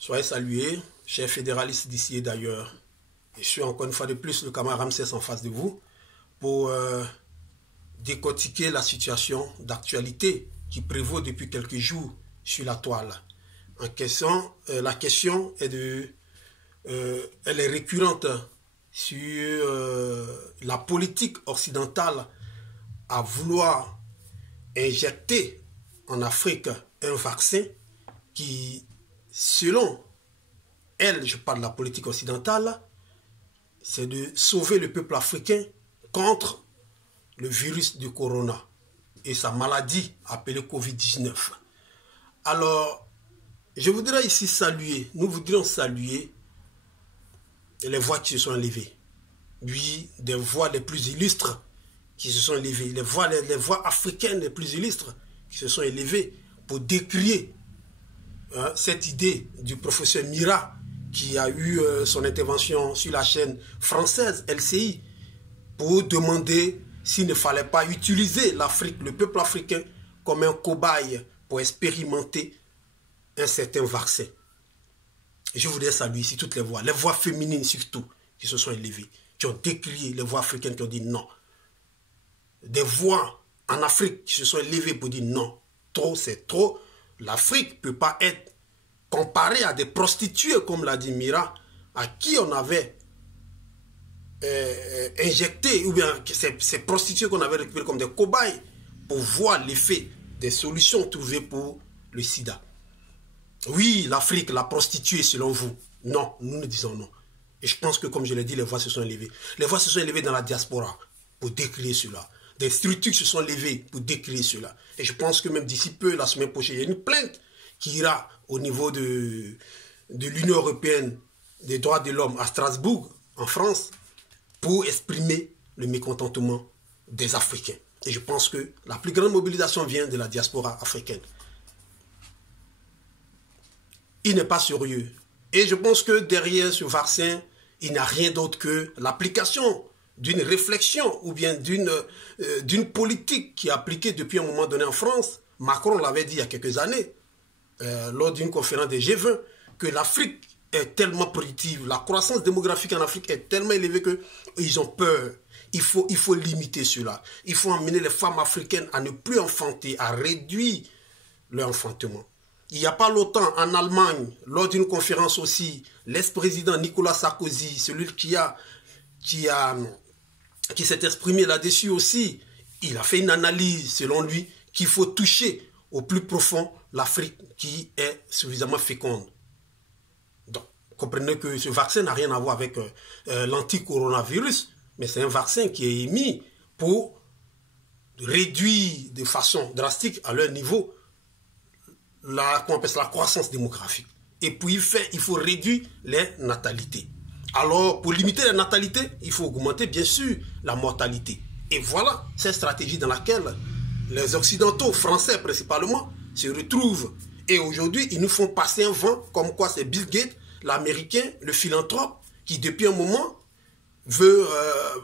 Soyez salués, chers fédéralistes d'ici et d'ailleurs. Je suis encore une fois de plus le camarade Ramsès en face de vous pour décortiquer la situation d'actualité qui prévaut depuis quelques jours sur la toile. La question est elle est récurrente sur la politique occidentale à vouloir injecter en Afrique un vaccin qui, selon elle, je parle de la politique occidentale, c'est de sauver le peuple africain contre le virus du corona et sa maladie appelée Covid-19. Alors, je voudrais ici saluer, nous voudrions saluer les voix qui se sont élevées. Oui, des voix les plus illustres qui se sont élevées, les voix africaines les plus illustres qui se sont élevées pour décrier cette idée du professeur Mira qui a eu son intervention sur la chaîne française LCI pour demander s'il ne fallait pas utiliser l'Afrique, le peuple africain, comme un cobaye pour expérimenter un certain vaccin. Je voudrais saluer ici toutes les voix féminines surtout, qui se sont élevées, qui ont décrié les voix africaines, qui ont dit non. Des voix en Afrique qui se sont élevées pour dire non, trop c'est trop. L'Afrique ne peut pas être comparée à des prostituées, comme l'a dit Mira, à qui on avait injecté, ou bien ces prostituées qu'on avait récupérées comme des cobayes pour voir l'effet des solutions trouvées pour le sida. Oui, l'Afrique, la prostituée selon vous. Non, nous disons non. Et je pense que, comme je l'ai dit, les voix se sont élevées. Les voix se sont élevées dans la diaspora pour décrire cela. Des structures se sont levées pour décrire cela. Et je pense que même d'ici peu, la semaine prochaine, il y a une plainte qui ira au niveau de l'Union européenne des droits de l'homme à Strasbourg, en France, pour exprimer le mécontentement des Africains. Et je pense que la plus grande mobilisation vient de la diaspora africaine. Il n'est pas sérieux. Et je pense que derrière ce vaccin, il n'y a rien d'autre que l'application d'une réflexion ou bien d'une politique qui est appliquée depuis un moment donné en France. Macron l'avait dit il y a quelques années, lors d'une conférence des G20, que l'Afrique est tellement productive, la croissance démographique en Afrique est tellement élevée qu'ils ont peur. Il faut limiter cela. Il faut amener les femmes africaines à ne plus enfanter, à réduire leur enfantement. Il n'y a pas longtemps, en Allemagne, lors d'une conférence aussi, l'ex-président Nicolas Sarkozy, celui qui s'est exprimé là-dessus aussi, il a fait une analyse, selon lui, qu'il faut toucher au plus profond l'Afrique qui est suffisamment féconde. Donc, comprenez que ce vaccin n'a rien à voir avec l'anti-coronavirus, mais c'est un vaccin qui est émis pour réduire de façon drastique à leur niveau la croissance démographique. Et puis il faut réduire les natalités. Alors, pour limiter la natalité, il faut augmenter, bien sûr, la mortalité. Et voilà cette stratégie dans laquelle les Occidentaux, Français principalement, se retrouvent. Et aujourd'hui, ils nous font passer un vent, comme quoi c'est Bill Gates, l'Américain, le philanthrope, qui depuis un moment veut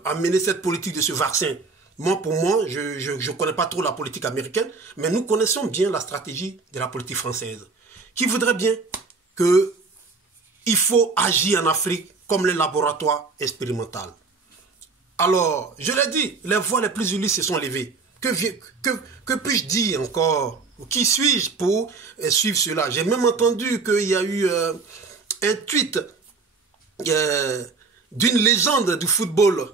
amener cette politique de ce vaccin. Pour moi, je ne connais pas trop la politique américaine, mais nous connaissons bien la stratégie de la politique française, qui voudrait bien qu'il faut agir en Afrique comme les laboratoires expérimentaux. Alors, je l'ai dit, les voix les plus illustres se sont levées. Que puis-je dire encore? Qui suis-je pour suivre cela? J'ai même entendu qu'il y a eu un tweet d'une légende du football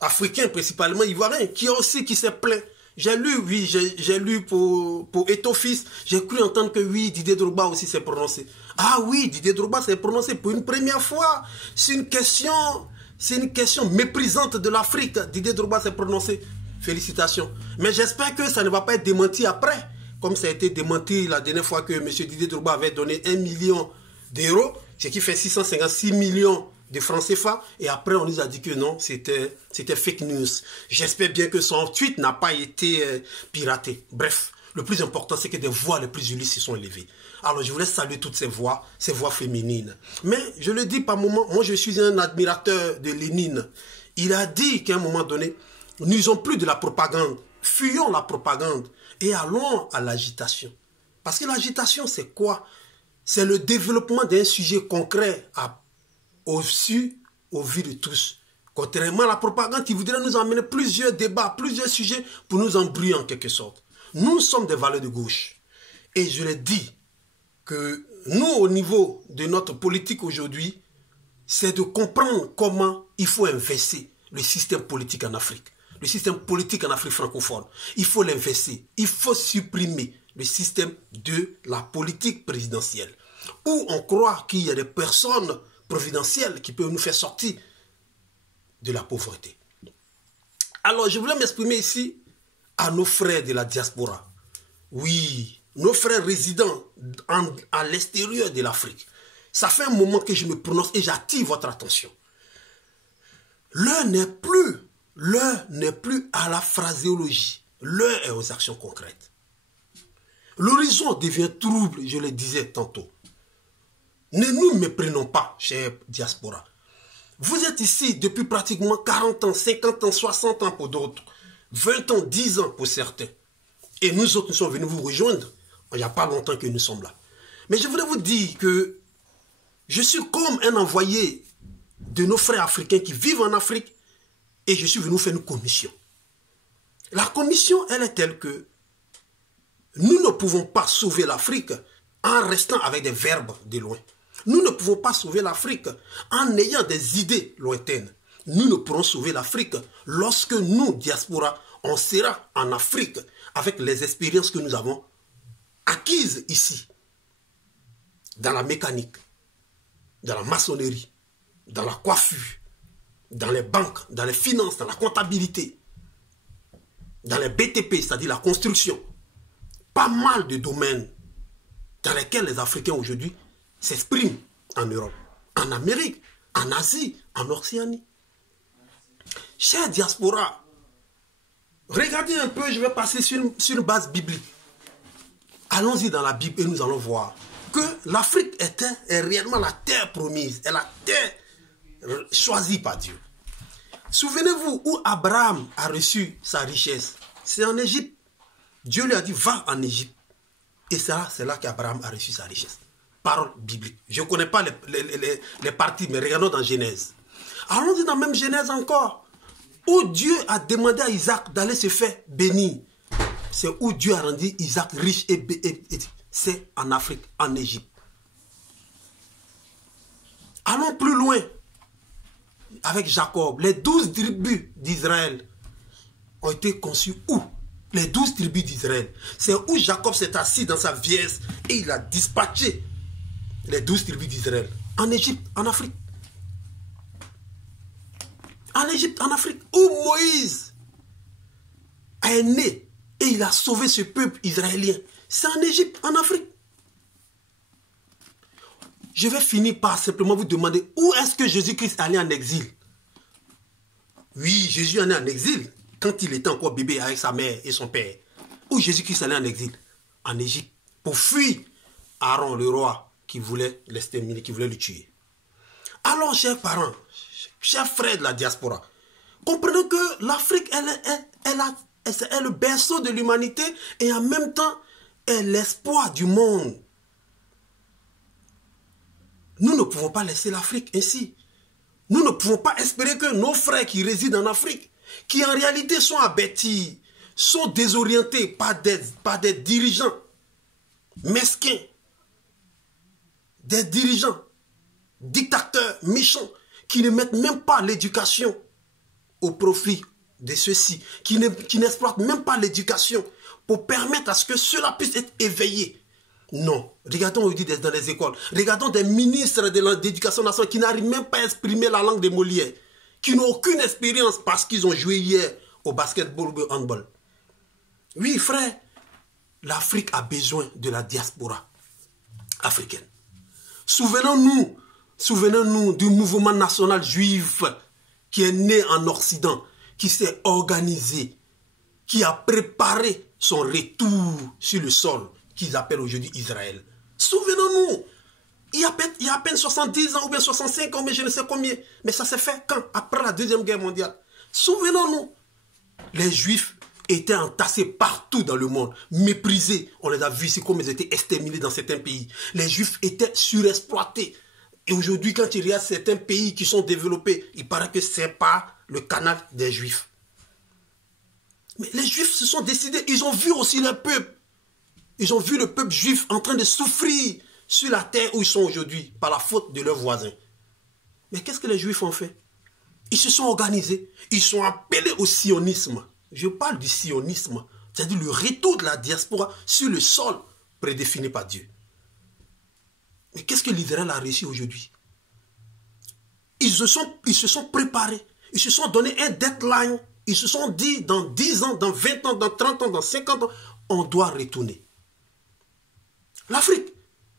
africain, principalement ivoirien, qui s'est plaint. J'ai lu pour Etofis, j'ai cru entendre que oui, Didier Drogba aussi s'est prononcé. Ah oui, Didier Drogba s'est prononcé pour une première fois. C'est une question méprisante de l'Afrique. Didier Drogba s'est prononcé. Félicitations. Mais j'espère que ça ne va pas être démenti après, comme ça a été démenti la dernière fois que M. Didier Drogba avait donné 1 million d'euros, ce qui fait 656 millions de francs CFA, et après on nous a dit que non, c'était fake news. J'espère bien que son tweet n'a pas été piraté. Bref, le plus important, c'est que des voix les plus illustres se sont élevées. Alors je voulais saluer toutes ces voix féminines. Mais je le dis par moment, moi je suis un admirateur de Lénine. Il a dit qu'à un moment donné, n'usons plus de la propagande, fuyons la propagande et allons à l'agitation. Parce que l'agitation, c'est quoi? c'est le développement d'un sujet concret au vu de tous. Contrairement à la propagande qui voudrait nous emmener plusieurs débats, plusieurs sujets pour nous embrouiller en quelque sorte. Nous sommes des valeurs de gauche. Et je l'ai dit que nous, au niveau de notre politique aujourd'hui, c'est de comprendre comment il faut inverser le système politique en Afrique. Le système politique en Afrique francophone. Il faut l'inverser. Il faut supprimer le système de la politique présidentielle. Où on croit qu'il y a des personnes providentielles qui peuvent nous faire sortir de la pauvreté. Alors, je voulais m'exprimer ici à nos frères de la diaspora. Oui, nos frères résidant à l'extérieur de l'Afrique. Ça fait un moment que je me prononce et j'attire votre attention. L'heure n'est plus à la phraséologie. L'heure est aux actions concrètes. L'horizon devient trouble, je le disais tantôt. Ne nous méprenons pas, chers diaspora. Vous êtes ici depuis pratiquement 40 ans, 50 ans, 60 ans pour d'autres, 20 ans, 10 ans pour certains. Et nous autres, nous sommes venus vous rejoindre. Il n'y a pas longtemps que nous sommes là. Mais je voudrais vous dire que je suis comme un envoyé de nos frères africains qui vivent en Afrique et je suis venu faire une commission. La commission, elle est telle que nous ne pouvons pas sauver l'Afrique en restant avec des verbes de loin. Nous ne pouvons pas sauver l'Afrique en ayant des idées lointaines. Nous ne pourrons sauver l'Afrique lorsque nous, diaspora, on sera en Afrique avec les expériences que nous avons acquises ici, dans la mécanique, dans la maçonnerie, dans la coiffure, dans les banques, dans les finances, dans la comptabilité, dans les BTP, c'est-à-dire la construction. Pas mal de domaines dans lesquels les Africains aujourd'hui s'expriment en Europe, en Amérique, en Asie, en Océanie. Chers diaspora, regardez un peu, je vais passer sur une base biblique. Allons-y dans la Bible et nous allons voir que l'Afrique est réellement la terre promise, est la terre choisie par Dieu. Souvenez-vous où Abraham a reçu sa richesse. C'est en Égypte. Dieu lui a dit, va en Égypte. Et c'est là qu'Abraham a reçu sa richesse. Parole biblique. Je ne connais pas les parties, mais regardons dans Genèse. Allons-y dans même Genèse encore. Où Dieu a demandé à Isaac d'aller se faire bénir. C'est où Dieu a rendu Isaac riche et c'est en Afrique, en Égypte. Allons plus loin avec Jacob. Les 12 tribus d'Israël ont été conçues où? Les 12 tribus d'Israël. C'est où Jacob s'est assis dans sa vieillesse et il a dispatché les 12 tribus d'Israël. En Égypte, en Afrique. En Égypte, en Afrique, où Moïse est né et il a sauvé ce peuple israélien. C'est en Égypte, en Afrique. Je vais finir par simplement vous demander où est-ce que Jésus-Christ allait en exil. Oui, Jésus allait en exil quand il était encore bébé avec sa mère et son père. Où Jésus-Christ allait en exil? En Égypte. Pour fuir Aaron, le roi, qui voulait l'exterminer, qui voulait le tuer. Alors, chers parents, chers frères de la diaspora, comprenez que l'Afrique, est le berceau de l'humanité et en même temps, est l'espoir du monde. Nous ne pouvons pas laisser l'Afrique ainsi. Nous ne pouvons pas espérer que nos frères qui résident en Afrique, qui en réalité sont abêtis, sont désorientés par des dirigeants mesquins, des dirigeants dictateurs méchants, qui ne mettent même pas l'éducation au profit de ceux-ci, qui n'exploitent même pas l'éducation pour permettre à ce que cela puisse être éveillé. Non. Regardons aujourd'hui dans les écoles. Regardons des ministres de l'éducation nationale qui n'arrivent même pas à exprimer la langue des Molières, qui n'ont aucune expérience parce qu'ils ont joué hier au basketball ou au handball. Oui, frère, l'Afrique a besoin de la diaspora africaine. Souvenons-nous du mouvement national juif qui est né en Occident, qui s'est organisé, qui a préparé son retour sur le sol, qu'ils appellent aujourd'hui Israël. Souvenons-nous, il y a à peine 70 ans ou bien 65 ans, mais je ne sais combien. Mais ça s'est fait quand? Après la Deuxième Guerre mondiale. Souvenons-nous, les Juifs étaient entassés partout dans le monde, méprisés. On les a vus ici comme ils étaient exterminés dans certains pays. Les Juifs étaient surexploités. Et aujourd'hui, quand il y a certains pays qui sont développés, il paraît que ce n'est pas le canal des Juifs. Mais les Juifs se sont décidés, ils ont vu aussi le peuple. Ils ont vu le peuple juif en train de souffrir sur la terre où ils sont aujourd'hui par la faute de leurs voisins. Mais qu'est-ce que les Juifs ont fait? Ils se sont organisés, ils sont appelés au sionisme. Je parle du sionisme, c'est-à-dire le retour de la diaspora sur le sol prédéfini par Dieu. Mais qu'est-ce que l'Israël a réussi aujourd'hui? Ils se sont préparés, ils se sont donné un deadline, ils se sont dit dans 10 ans, dans 20 ans, dans 30 ans, dans 50 ans, on doit retourner. L'Afrique,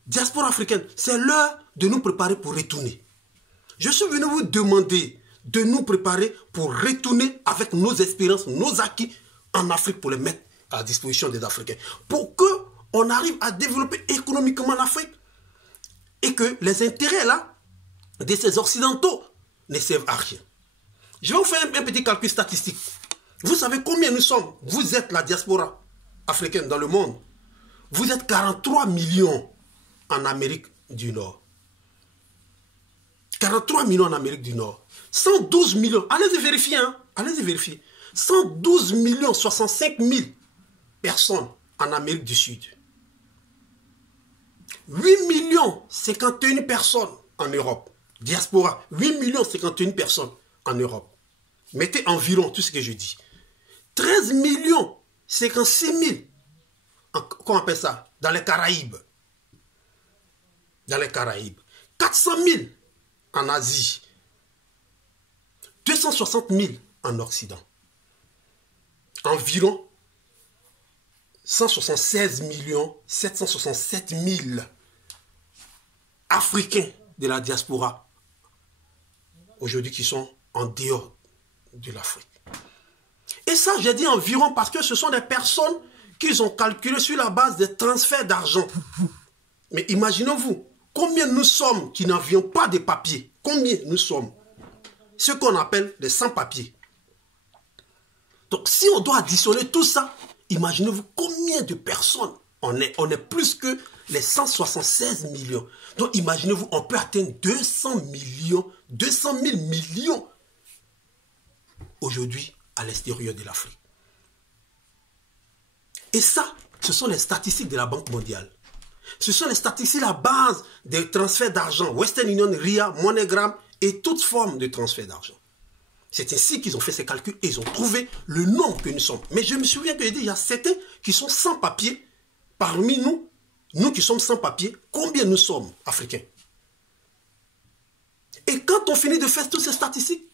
diaspora africaine, c'est l'heure de nous préparer pour retourner. Je suis venu vous demander de nous préparer pour retourner avec nos expériences, nos acquis en Afrique pour les mettre à la disposition des Africains. Pour qu'on arrive à développer économiquement l'Afrique et que les intérêts là de ces Occidentaux ne servent à rien. Je vais vous faire un petit calcul statistique. Vous savez combien nous sommes? Vous êtes la diaspora africaine dans le monde. Vous êtes 43 millions en Amérique du Nord. 43 millions en Amérique du Nord. 112 millions. Allez-y vérifier, hein. Allez-y vérifier. 112 millions 65 000 personnes en Amérique du Sud. 8 millions 51 personnes en Europe. Diaspora. 8 millions 51 personnes en Europe. Mettez environ tout ce que je dis. 13 millions 56 000. Comment on appelle ça? Dans les Caraïbes. Dans les Caraïbes. 400 000 en Asie. 260 000 en Occident. Environ 176 767 000 Africains de la diaspora aujourd'hui qui sont en dehors de l'Afrique. Et ça, j'ai dit environ parce que ce sont des personnes qu'ils ont calculé sur la base des transferts d'argent. Mais imaginez-vous, combien nous sommes qui n'avions pas de papiers? Combien nous sommes? Ce qu'on appelle les sans-papiers. Donc, si on doit additionner tout ça, imaginez-vous combien de personnes on est. On est plus que les 176 millions. Donc, imaginez-vous, on peut atteindre 200 millions, 200 000 millions aujourd'hui à l'extérieur de l'Afrique. Et ça, ce sont les statistiques de la Banque mondiale. Ce sont les statistiques à la base des transferts d'argent. Western Union, RIA, MoneyGram et toutes formes de transferts d'argent. C'est ainsi qu'ils ont fait ces calculs et ils ont trouvé le nombre que nous sommes. Mais je me souviens que j'ai dit, il y a certains qui sont sans papier. Parmi nous, nous qui sommes sans papier, combien nous sommes africains? Et quand on finit de faire toutes ces statistiques,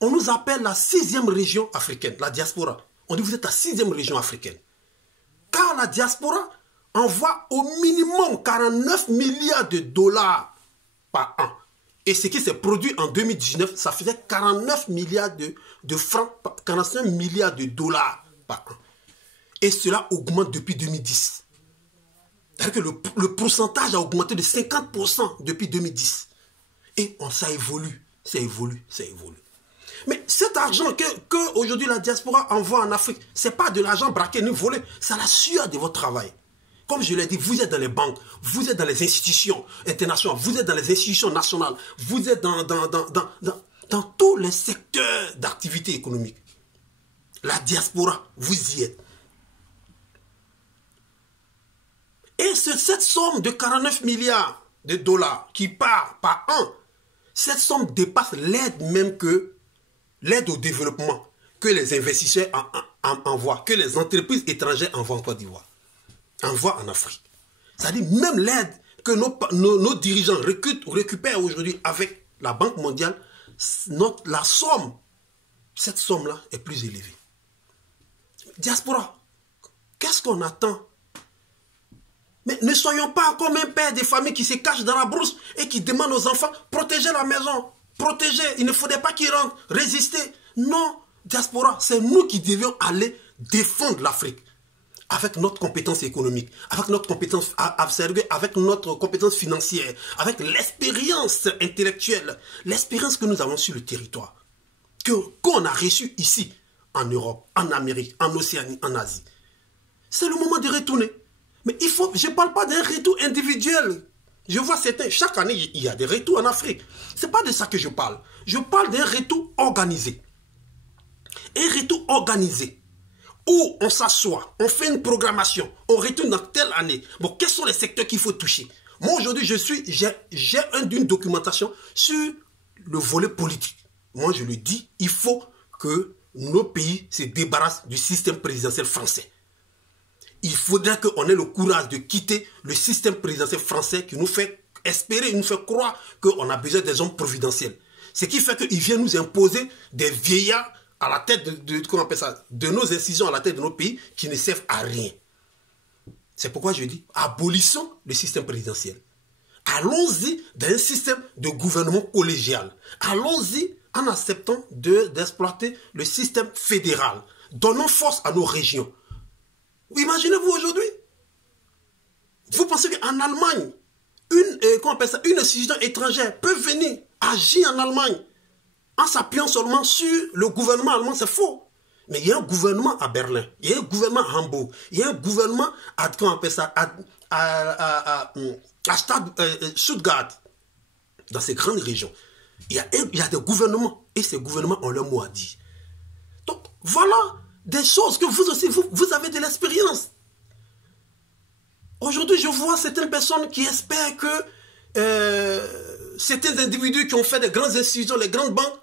on nous appelle la 6e région africaine, la diaspora. On dit vous êtes la 6e région africaine. Car la diaspora envoie au minimum 49 milliards de dollars par an. Et ce qui s'est produit en 2019, ça faisait 49 milliards de francs, 45 milliards de dollars par an. Et cela augmente depuis 2010. C'est-à-dire que le pourcentage a augmenté de 50% depuis 2010. Et ça évolue, ça évolue, ça évolue. Mais cet argent que aujourd'hui la diaspora envoie en Afrique, ce n'est pas de l'argent braqué ni volé, c'est la sueur de votre travail. Comme je l'ai dit, vous êtes dans les banques, vous êtes dans les institutions internationales, vous êtes dans les institutions nationales, vous êtes dans tous les secteurs d'activité économique. La diaspora, vous y êtes. Et cette somme de 49 milliards de dollars qui part par an, cette somme dépasse l'aide même que l'aide au développement que les investisseurs envoient, que les entreprises étrangères envoient en Côte d'Ivoire, envoient en Afrique. C'est-à-dire même l'aide que nos dirigeants récupèrent aujourd'hui avec la Banque mondiale, la somme, cette somme-là est plus élevée. Diaspora, qu'est-ce qu'on attend? Mais ne soyons pas comme un père de famille qui se cache dans la brousse et qui demande aux enfants, protégez la maison, protégez, il ne faudrait pas qu'ils rentrent, résister. Non, diaspora, c'est nous qui devions aller défendre l'Afrique avec notre compétence économique, avec notre compétence avec notre compétence financière, avec l'expérience intellectuelle, l'expérience que nous avons sur le territoire, qu'on a reçue ici, en Europe, en Amérique, en Océanie, en Asie. C'est le moment de retourner. Mais il faut, je ne parle pas d'un retour individuel. Je vois certains, chaque année, il y a des retours en Afrique. Ce n'est pas de ça que je parle. Je parle d'un retour organisé. Un retour organisé. Où on s'assoit, on fait une programmation, on retourne dans telle année. Bon, quels sont les secteurs qu'il faut toucher? Moi, aujourd'hui, j'ai une documentation sur le volet politique. Moi, je le dis, il faut que nos pays se débarrassent du système présidentiel français. Il faudrait qu'on ait le courage de quitter le système présidentiel français qui nous fait espérer, nous fait croire qu'on a besoin des hommes providentiels. Ce qui fait qu'il vient nous imposer des vieillards à la tête comment on appelle ça, de nos institutions, à la tête de nos pays, qui ne servent à rien. C'est pourquoi je dis, abolissons le système présidentiel. Allons-y dans un système de gouvernement collégial. Allons-y en acceptant d'exploiter le système fédéral. Donnons force à nos régions. Imaginez-vous aujourd'hui, vous pensez qu'en Allemagne, une institution étrangère peut venir agir en Allemagne en s'appuyant seulement sur le gouvernement allemand? C'est faux. Mais il y a un gouvernement à Berlin, il y a un gouvernement à Hambourg, il y a un gouvernement à, Stuttgart, dans ces grandes régions. Il y a des gouvernements, et ces gouvernements ont leur mot à dire. Donc, voilà des choses que vous aussi, vous avez de l'expérience. Aujourd'hui, je vois certaines personnes qui espèrent que certains individus qui ont fait des grandes institutions, les grandes banques,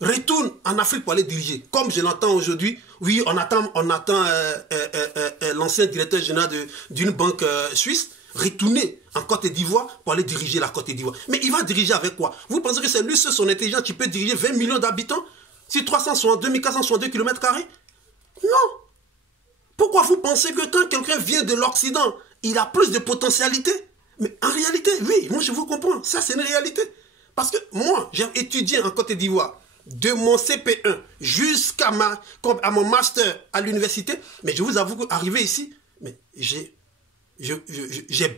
retournent en Afrique pour aller diriger. Comme je l'entends aujourd'hui, oui, on attend l'ancien directeur général d'une banque suisse retourner en Côte d'Ivoire pour aller diriger la Côte d'Ivoire. Mais il va diriger avec quoi? Vous pensez que c'est lui, seul, son intelligence, qui peut diriger 20 millions d'habitants sur 362 462 km²? Non. Pourquoi vous pensez que quand quelqu'un vient de l'Occident, il a plus de potentialité? Mais en réalité, oui, moi je vous comprends. Ça, c'est une réalité. Parce que moi, j'ai étudié en Côte d'Ivoire de mon CP1 jusqu'à mon master à l'université. Mais je vous avoue qu'arrivé ici, mais j'ai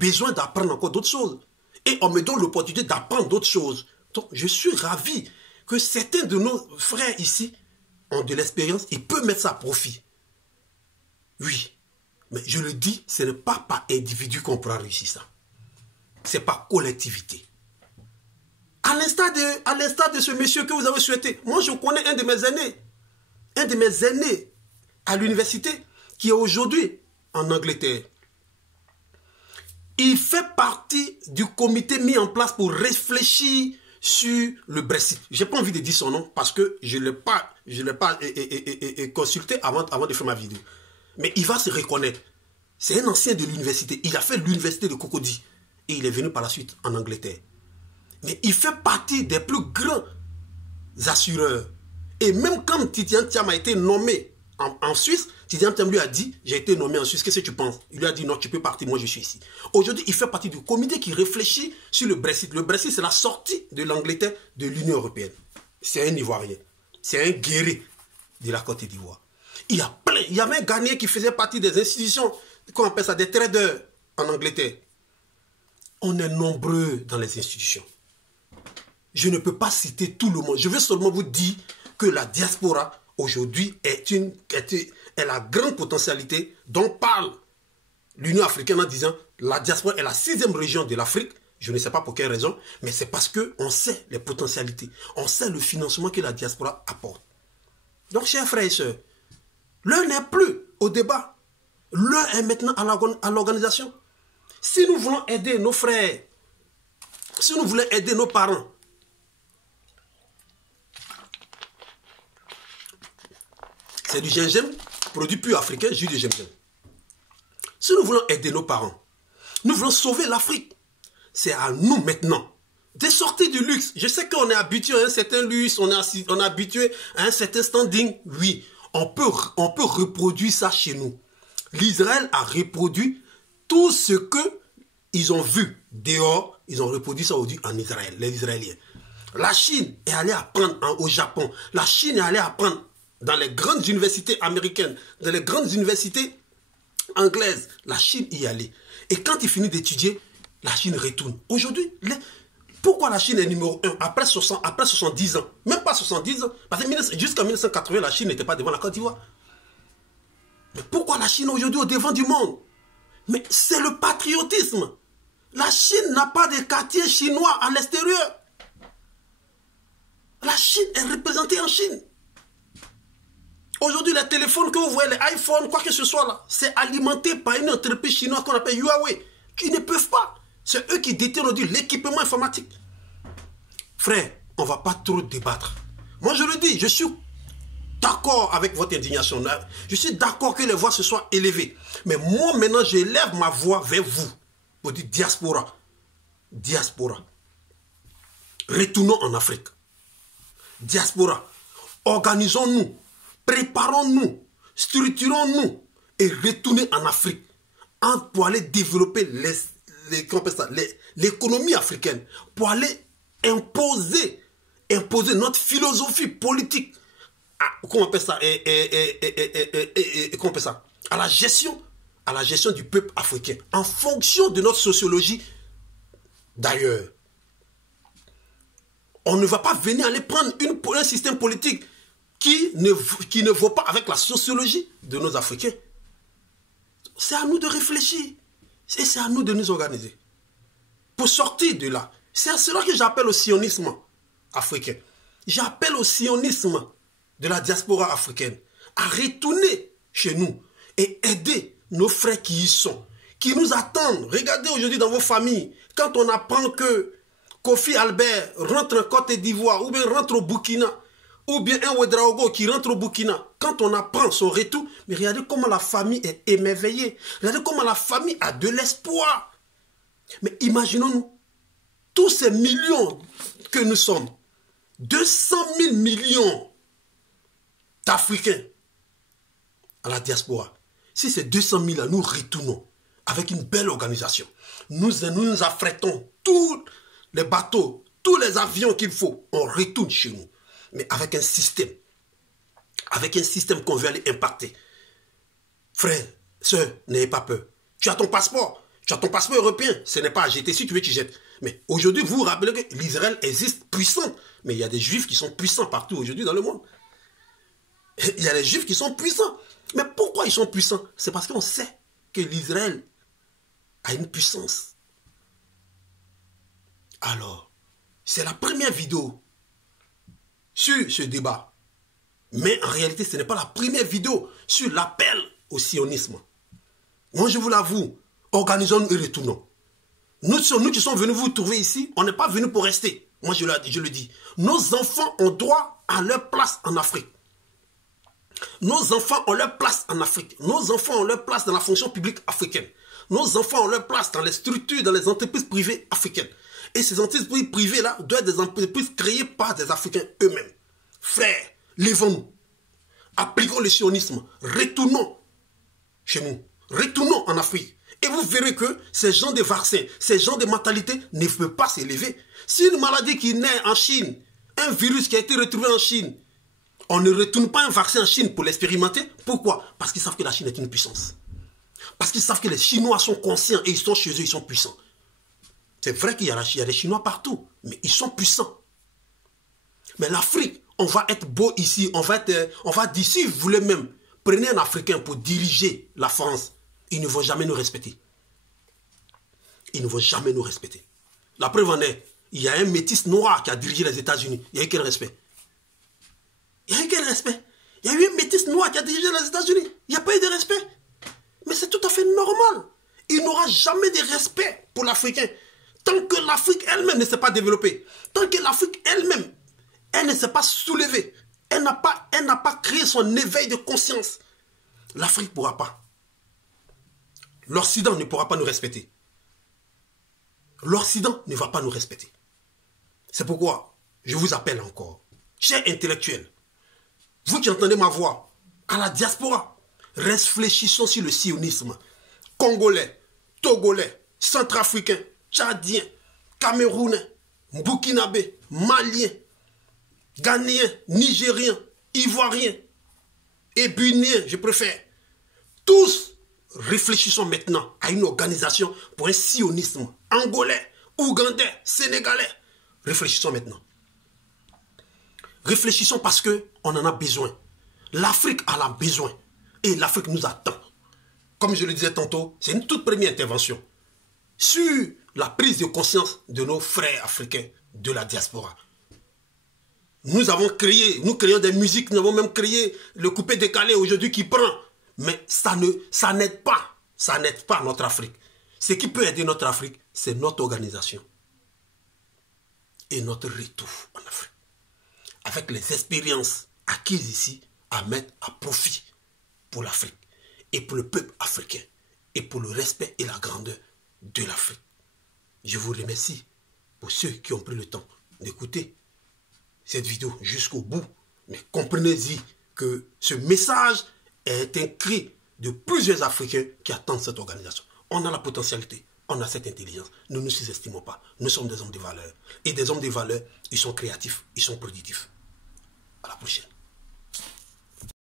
besoin d'apprendre encore d'autres choses. Et on me donne l'opportunité d'apprendre d'autres choses. Donc, je suis ravi que certains de nos frères ici ont de l'expérience et peuvent mettre ça à profit. Oui, mais je le dis, ce n'est pas par individu qu'on pourra réussir ça. C'est par collectivité. À l'instar de ce monsieur que vous avez souhaité, moi je connais un de mes aînés à l'université qui est aujourd'hui en Angleterre. Il fait partie du comité mis en place pour réfléchir sur le Brexit. Je n'ai pas envie de dire son nom parce que je ne l'ai pas consulté avant de faire ma vidéo. Mais il va se reconnaître. C'est un ancien de l'université. Il a fait l'université de Cocody. Et il est venu par la suite en Angleterre. Mais il fait partie des plus grands assureurs. Et même quand Tidiane Thiam a été nommé en Suisse, Tidiane Thiam lui a dit, j'ai été nommé en Suisse, qu'est-ce que tu penses? Il lui a dit, non, tu peux partir, moi je suis ici. Aujourd'hui, il fait partie du comité qui réfléchit sur le Brexit. Le Brexit, c'est la sortie de l'Angleterre de l'Union européenne. C'est un Ivoirien. C'est un guerrier de la Côte d'Ivoire. Il y a plein. Il y avait un Ghanéen qui faisait partie des institutions, qu'on appelle ça, des traders en Angleterre. On est nombreux dans les institutions. Je ne peux pas citer tout le monde. Je veux seulement vous dire que la diaspora, aujourd'hui, est la grande potentialité dont parle l'Union africaine en disant la diaspora est la 6e région de l'Afrique. Je ne sais pas pour quelle raison, mais c'est parce qu'on sait les potentialités. On sait le financement que la diaspora apporte. Donc, chers frères et sœurs, l'heure n'est plus au débat. L'heure est maintenant à l'organisation. Si nous voulons aider nos frères, si nous voulons aider nos parents, c'est du gingembre, produit pur africain, jus de gingembre. Si nous voulons aider nos parents, nous voulons sauver l'Afrique, c'est à nous maintenant de sortir du luxe. Je sais qu'on est habitué à un certain luxe, on est habitué à un certain standing. Oui, on peut reproduire ça chez nous. L'Israël a reproduit tout ce qu'ils ont vu dehors, ils ont reproduit ça aujourd'hui en Israël, les Israéliens. La Chine est allée apprendre au Japon. La Chine est allée apprendre dans les grandes universités américaines, dans les grandes universités anglaises. La Chine y est allée. Et quand il finit d'étudier, la Chine retourne. Aujourd'hui, pourquoi pourquoi la Chine est numéro 1 après 70 ans? Même pas 70 ans. Parce que jusqu'en 1980, la Chine n'était pas devant la Côte d'Ivoire. Mais pourquoi la Chine aujourd'hui au devant du monde? Mais c'est le patriotisme. La Chine n'a pas de quartier chinois à l'extérieur. La Chine est représentée en Chine. Aujourd'hui, les téléphones que vous voyez, les iPhones, quoi que ce soit là, c'est alimenté par une entreprise chinoise qu'on appelle Huawei, qui ne peuvent pas. C'est eux qui détiennent aujourd'hui l'équipement informatique. Frère, on ne va pas trop débattre. Moi, je le dis, je suis d'accord avec votre indignation. Je suis d'accord que les voix se soient élevées. Mais moi, maintenant, j'élève ma voix vers vous. Pour dire diaspora. Diaspora. Retournons en Afrique. Diaspora. Organisons-nous. Préparons-nous. Structurons-nous. Et retournez en Afrique. Pour aller développer l'économie africaine. Pour aller imposer notre philosophie politique. Comment on appelle ça? Comment on appelle ça? À la gestion du peuple africain, en fonction de notre sociologie. D'ailleurs, on ne va pas venir aller prendre un système politique qui ne vaut pas avec la sociologie de nos Africains. C'est à nous de réfléchir. Et c'est à nous de nous organiser. Pour sortir de là. C'est à cela que j'appelle au sionisme africain. J'appelle au sionisme de la diaspora africaine à retourner chez nous et aider nos frères qui y sont, qui nous attendent. Regardez aujourd'hui dans vos familles, quand on apprend que Kofi Albert rentre en Côte d'Ivoire, ou bien rentre au Burkina, ou bien un Ouedraogo qui rentre au Burkina, quand on apprend son retour, mais regardez comment la famille est émerveillée, regardez comment la famille a de l'espoir. Mais imaginons-nous, tous ces millions que nous sommes, 200 000 millions d'Africains à la diaspora. Si ces 200 000 là, nous retournons avec une belle organisation, nous nous affrétons tous les bateaux, tous les avions qu'il faut, on retourne chez nous. Mais avec un système qu'on veut aller impacter. Frère, sœur, n'ayez pas peur. Tu as ton passeport européen, ce n'est pas à jeter, si tu veux tu jettes. Mais aujourd'hui, vous vous rappelez que l'Israël existe puissante, mais il y a des juifs qui sont puissants partout aujourd'hui dans le monde. Il y a des juifs qui sont puissants. Mais pourquoi ils sont puissants? C'est parce qu'on sait que l'Israël a une puissance. Alors, c'est la première vidéo sur ce débat. Mais en réalité, ce n'est pas la première vidéo sur l'appel au sionisme. Moi, je vous l'avoue, organisons-nous et retournons. Nous qui sommes venus vous trouver ici, on n'est pas venus pour rester. Moi, je le dis. Nos enfants ont droit à leur place en Afrique. Nos enfants ont leur place en Afrique. Nos enfants ont leur place dans la fonction publique africaine. Nos enfants ont leur place dans les structures, dans les entreprises privées africaines. Et ces entreprises privées-là doivent être des entreprises créées par des Africains eux-mêmes. Frères, levons-nous. Appliquons le sionisme. Retournons chez nous. Retournons en Afrique. Et vous verrez que ces gens de vaccins, ces gens de mentalité ne peuvent pas s'élever. Si une maladie qui naît en Chine, un virus qui a été retrouvé en Chine, on ne retourne pas un vaccin en Chine pour l'expérimenter. Pourquoi? Parce qu'ils savent que la Chine est une puissance. Parce qu'ils savent que les Chinois sont conscients et ils sont chez eux, ils sont puissants. C'est vrai qu'il y a des Chinois partout, mais ils sont puissants. Mais l'Afrique, on va être beau ici, on va d'ici, vous voulez même, prenez un Africain pour diriger la France. Ils ne vont jamais nous respecter. Ils ne vont jamais nous respecter. La preuve en est, il y a un métis noir qui a dirigé les États-Unis. Il n'y a eu quel respect? Il y a eu quel respect? Il y a eu un métis noir qui a dirigé les États-Unis. Il n'y a pas eu de respect. Mais c'est tout à fait normal. Il n'aura jamais de respect pour l'Africain. Tant que l'Afrique elle-même ne s'est pas développée. Tant que l'Afrique elle-même, elle ne s'est pas soulevée. Elle n'a pas créé son éveil de conscience. L'Afrique ne pourra pas. L'Occident ne pourra pas nous respecter. L'Occident ne va pas nous respecter. C'est pourquoi je vous appelle encore, chers intellectuels, vous qui entendez ma voix, à la diaspora, réfléchissons sur le sionisme. Congolais, Togolais, Centrafricains, Tchadiens, Camerounais, Burkinabés, Maliens, Ghanéens, Nigériens, Ivoiriens, et Béniniens, je préfère. Tous réfléchissons maintenant à une organisation pour un sionisme angolais, ougandais, sénégalais. Réfléchissons maintenant. Réfléchissons parce qu'on en a besoin. L'Afrique en a besoin. Et l'Afrique nous attend. Comme je le disais tantôt, c'est une toute première intervention sur la prise de conscience de nos frères africains de la diaspora. Nous créons des musiques, nous avons même créé le coupé décalé aujourd'hui qui prend. Mais ça n'aide pas. Ça n'aide pas notre Afrique. Ce qui peut aider notre Afrique, c'est notre organisation. Et notre retour en Afrique. Avec les expériences acquises ici, à mettre à profit pour l'Afrique. Et pour le peuple africain. Et pour le respect et la grandeur de l'Afrique. Je vous remercie pour ceux qui ont pris le temps d'écouter cette vidéo jusqu'au bout. Mais comprenez-y que ce message est un cri de plusieurs Africains qui attendent cette organisation. On a la potentialité, on a cette intelligence. Nous ne nous sous-estimons pas. Nous sommes des hommes de valeur. Et des hommes de valeur, ils sont créatifs, ils sont productifs. À la prochaine.